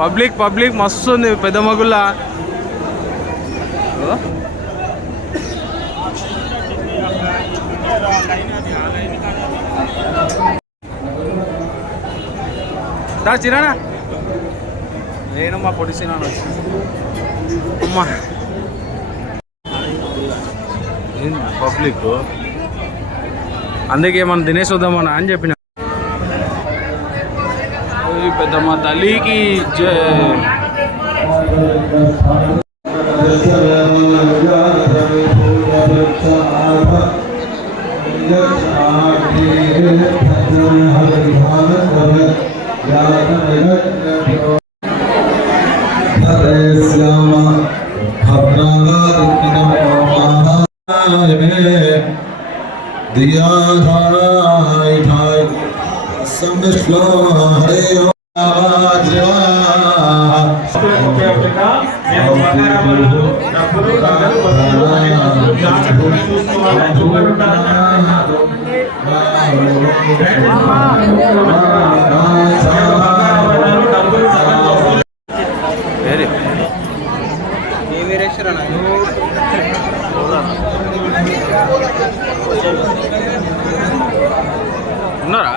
Public మస్తు ఉంది పెద్ద మగుళ్ళ. చిరానా నేను మా పొడి సినాను వచ్చిన అమ్మా పబ్లిక్ అందుకే మనం తినేసి వద్దామన్నా అని చెప్పిన. పెద్దమ్మ తల్లికి दिया ठाई ठाई समझलो हरे ఉన్నారా?